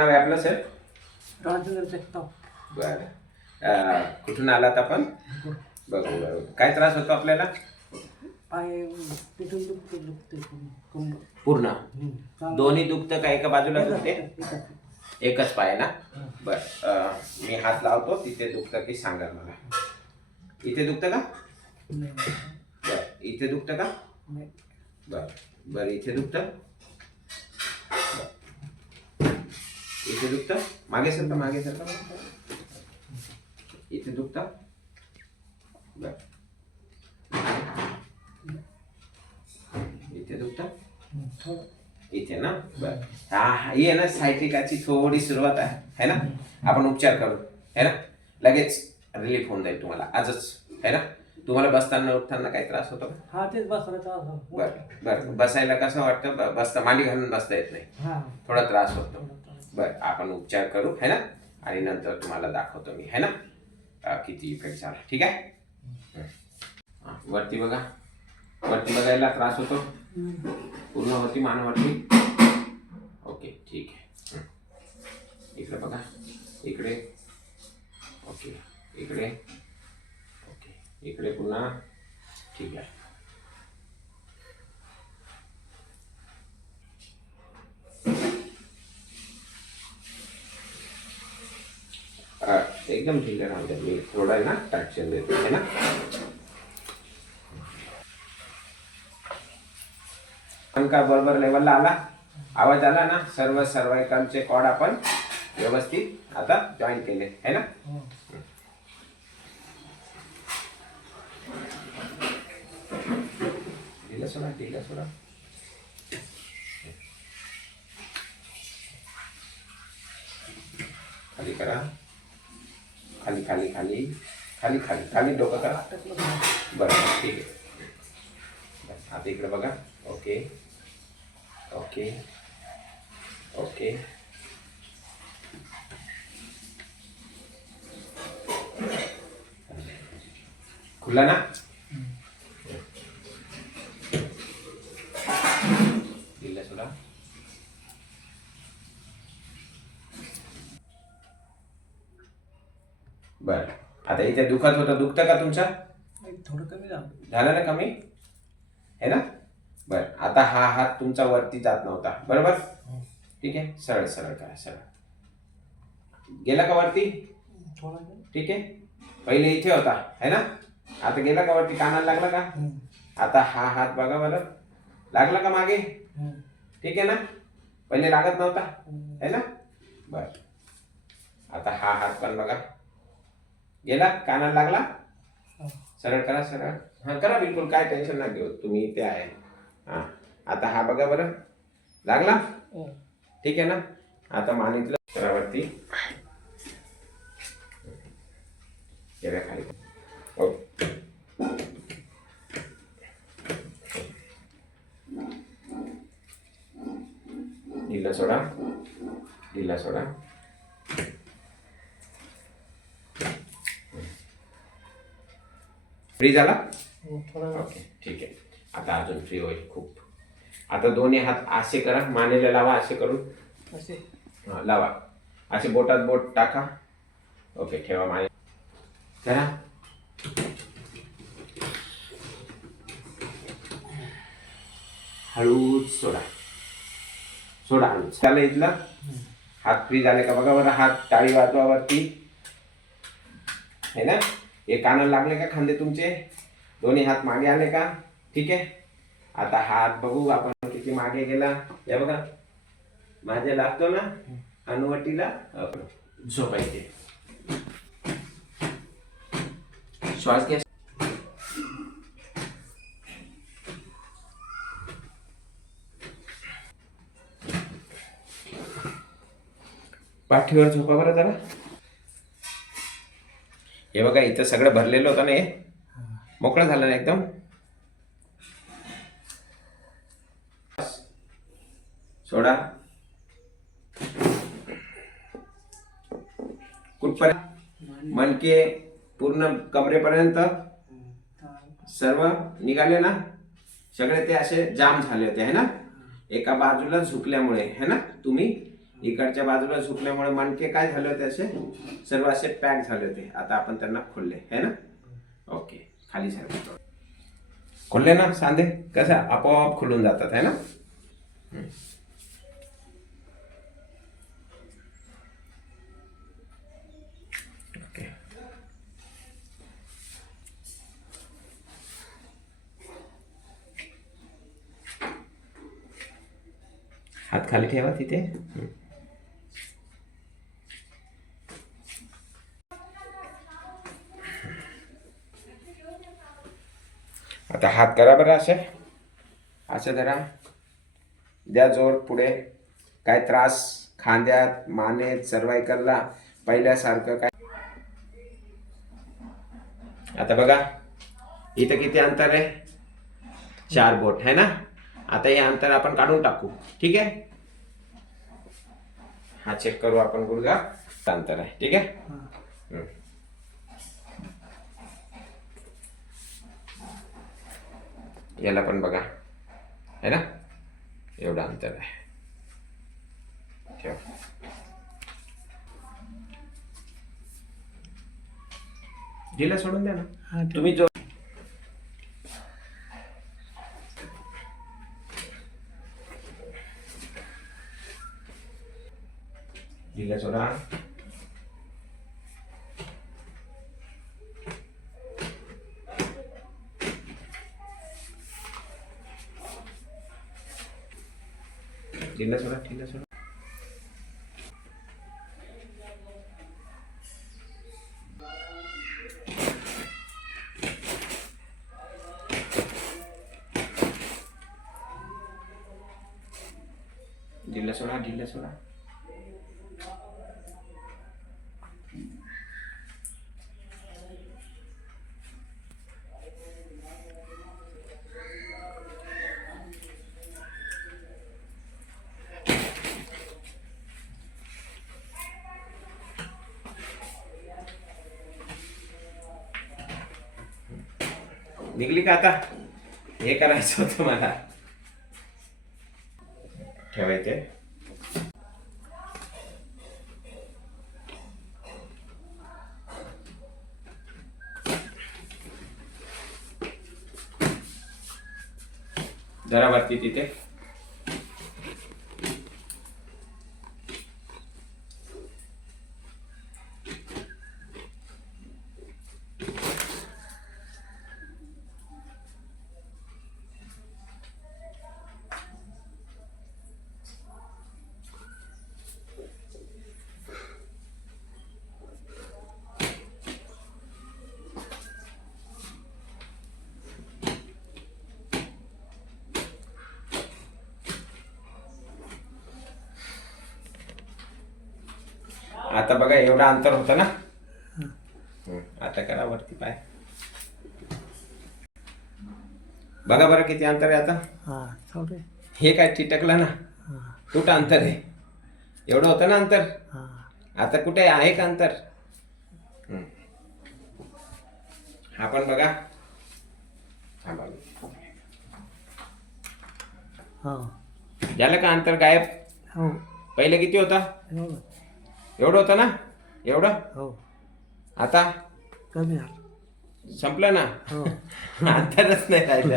नाव आहे आपलं सर? राजेंद्र जगताप. बरं, कुठून आलात आपण? बघू काय त्रास होतो आपल्याला? पाय पिठून दुखते पूर्ण दोन्ही दुखतं का एका बाजूला दुखते? एकच पाय ना? बरं, मी हात लावतो तिथे दुखतं की सांगा मला. इथे दुखतं का? बरं, इथे दुखतं का? बरं बरं, इथे दुखतं? इथे दुखतं? मागे सरका. इथे दुखतं? बरं, इथे दुखतं? इथे ना? बरं, हा ये ना सायट्रिकाची थोडी सुरुवात आहे ना? आपण उपचार करू है ना? लगेच रिलीफ होऊन जाईल तुम्हाला आजच है ना? तुम्हाला बसताना उठताना काही त्रास होतो का? हा तेच बसवायचा. बरं बरं, बसायला कसं वाटतं? बसता मांडी घालून बसता येत नाही, थोडा त्रास होतो. बरं, आपण उपचार करू है ना, आणि नंतर तुम्हाला दाखवतो मी है ना किती इफेक्ट झाला. ठीक आहे? वरती बघा, वरती बघायला त्रास होतो? पूर्ण होती मानवरती? ओके ठीक आहे. इकडे बघा, इकडे ओके, इकडे ओके, इकडे पुन्हा ठीक आहे. एकदम ठीक आहे. राहते मी थोडा आहे ना ट्रॅक्शन देतो है ना. का बरोबर लेवलला आला, आवाज आला ना? सर्व सर्वायकलचे कॉर्ड आपण व्यवस्थित आता जॉईन केले है ना. ढिला सोडा. खाली करा, खाली डोकं करा. बरं ठीक आहे. आता इकडे बघा. ओके ओके ओके, खुला ना? ढिला सोडा. बरं, आता इथे दुखत होतं, दुखतं का तुमच्या? थोडं कमी झालं ना कमी है ना. बरं, आता हा हात तुमचा वरती जात नव्हता बरोबर? ठीक आहे, सरळ करा. सरळ गेला का वरती? ठीक आहे, पहिले इथे होता है ना, आता गेला का वरती? कानाला लागला का? आता हा हात बघा बरं, लागला का मागे? ठीक आहे ना, पहिले लागत नव्हता है ना. बरं, आता हा हात पण बघा, गेला, कानाला लागला. सरळ करा. हा करा, बिलकुल काय टेन्शन ना घेऊ, तुम्ही इथे आहे. हा, आता हा बघा बरं, लागला. ठीक आहे ना. आता मानेतलं वरती गेल्या खाली. हो, ढिला सोडा. फ्री झाला? ओके ठीक आहे. आता अजून फ्री होईल खूप. आता दोन्ही हात असे करा, मानेला लावा असे करून. हा लावा, असे बोटात बोट टाका. ओके, ठेवा माने करा. हळूच सोडा हळूच. त्याला इथला हात फ्री झाले का बघा बरं, हात टाळी वाजवा वरती है ना. हे कानाला लागले का खांदे तुमचे? दोन्ही हात मागे आले का? ठीक आहे. आता हात बघू आपण किती मागे गेला. हे बघा, माझ्या लागतो ना अनुवटीला. झोपायचे, श्वास घ्या. पाठीवर झोपा बरं जरा. हे बघा, इथं सगळं भरलेलं होतं ना, हे मोकळं झालं ना एकदम. सोडा. कुठपर्यंत? मनके पूर्ण कमरेपर्यंत सर्व निघाले ना. सगळे ते असे जाम झाले होते है ना, एका बाजूला झुकल्यामुळे है ना. तुम्ही इकडच्या बाजूला झुकल्यामुळे मणके काय झाले होते, असे सर्व असे पॅक झाले होते. आता आपण त्यांना खोलले है ना. ओके, खाली सारखं खोलले ना सांधे, कसं आपोआप खुलून जातात है ना. ओके, हात खाली ठेवा तिथे. आता हात करा बरं असे, असं धरा, द्या जोर पुढे. काय त्रास खांद्यात, मानेत, सर्वायकलला पहिल्यासारखं काय. आता बघा इथं किती अंतर आहे, 4 बोट है ना. आता हे अंतर आपण काढून टाकू, ठीक आहे. हा चेक करू आपण गुडघा, अंतर आहे, ठीक आहे. याला पण बघा है ना, एवढं अंतर आहे. ठेव. ढिला सोडून द्या ना तुम्ही. जो ढिला सोडा. ढिला सोडा, ढिला सोडा. ढिला सोडा, ढिला सोडा. निघली का आता. हे करायचं होतं मला. ठेवायचे. जरा वरती तिथे. आता बघा एवढं अंतर होतं ना. आता करा वरती पाय. बघा बरं किती अंतर आहे आता. हे काय चिटकलं ना. कुठं अंतर आहे, एवढं होतं ना अंतर. आता कुठे आहे का अंतर. हा पण बघा. झालं का अंतर गायब. पहिले किती होता, एवढं होतं ना, एवढं. आता कमी संपलं ना. अंतरच नाही राहिलं.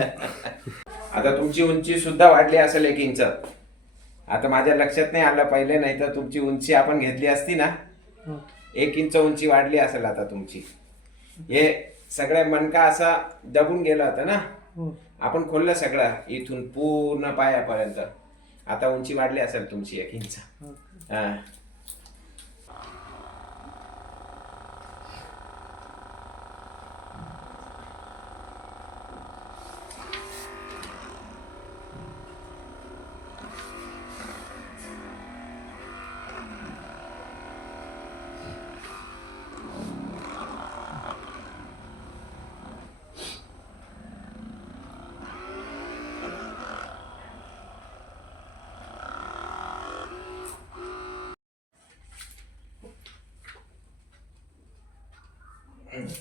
आता तुमची उंची सुद्धा वाढली असेल 1 इंच. आता माझ्या लक्षात नाही आलं पहिले, नाही तर तुमची उंची आपण घेतली असती ना, 1 इंच उंची वाढली असेल आता तुमची. हे सगळं मणका असा दबून गेला होता ना. आपण खोललं सगळं इथून पूर्ण पायापर्यंत. आता उंची वाढली असेल तुमची 1 इंच. हा.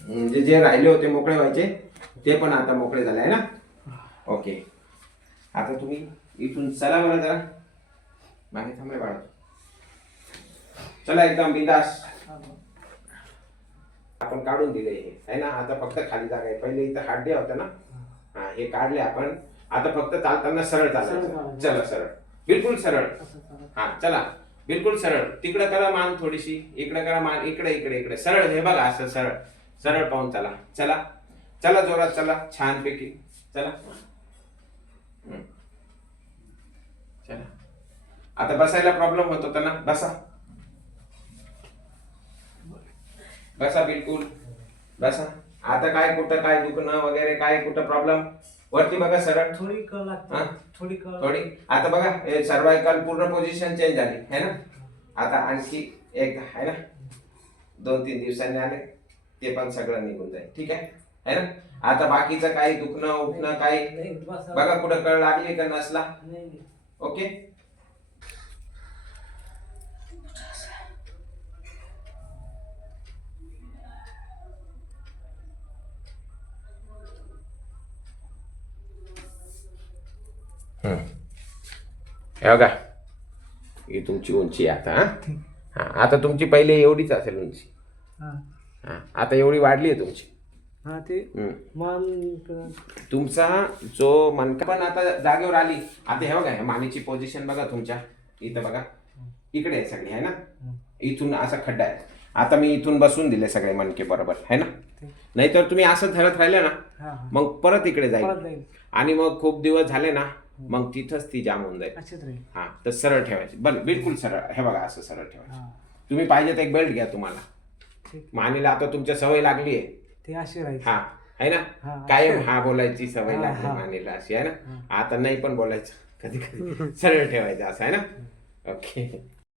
म्हणजे जे राहिले होते मोकळे व्हायचे ते पण आता मोकळे झाले आहे ना. ओके, आता तुम्ही इथून चला बरं जरा. मागे थांबले बाळा. चला एकदम बिंदास. हा. आपण काढून दिले हे आहे ना. आता फक्त खाली जागा आहे. पहिले इथं हाड्या होत्या ना, हा हे काढले आपण. आता फक्त चालताना सरळ सरळ चालायचं. चालायचं. चला सरळ, बिलकुल सरळ. असं करा. हा चला बिलकुल सरळ. तिकडे करा मान थोडीशी, इकडे करा मान, इकडे इकडे इकडे सरळ. हे बघा असं सरळ सरळ पाहून चला. चला चला जोरात चला, छानपैकी चला. चला. आता बसायला प्रॉब्लेम होत होता ना, बसा बसा बिलकुल बसा. आता काय कुठं काय दुखणं वगैरे काय कुठं प्रॉब्लेम, वरती बघा सरळ थोडी कळ हा? लागते, थोडी कळ. थोडी. आता बघा सर्वायकल पूर्ण पोझिशन चेंज झाली है ना. आता आणखी एक आहे ना, 2-3 दिवसांनी आले ते पण सगळं निघून जाईल. ठीक आहे ना. आता बाकीचं काही दुखणं उठणं काही नाही, बसा. बघा कुठं कळ लागली का नसला. नाही, नाही. ओके. हे बघा ही तुमची उंची आता. हा आता तुमची पहिले एवढीच असेल उंची. हा. हा आता एवढी वाढली आहे तुमची. हा ते मान तुमचा जो मनका पण आता जागेवर आली. आता हे बघा हे मानेची पोझिशन बघा तुमच्या इथं बघा, इकडे आहे सगळी आहे ना. इथून असा खड्डा आहे. आता मी इथून बसून दिले सगळे मणके बरोबर आहे ना. नाहीतर तुम्ही असं धरत राहिले ना, हा. मग परत इकडे परत जाईल जाईल. आणि मग खूप दिवस झाले ना, मग तिथंच ती जाम होऊन जाईल. अशीच राहील. हा तर सरळ ठेवायची. बिलकुल सरळ. हे बघा असं सरळ ठेवायचं. हा. तुम्ही पाहिजे तर एक बेल्ट घ्या तुम्हाला. ठीक. मानेला आता तुमच्या सवय लागली आहे. ते अशी राहील. हा आहे ना. हा. कायम हा बोलायची सवय हा, लागली हा. मानेला अशी आहे ना. आता नाही पण बोलायचं कधी कधी सरळ ठेवायचं असं आहे ना. ओके.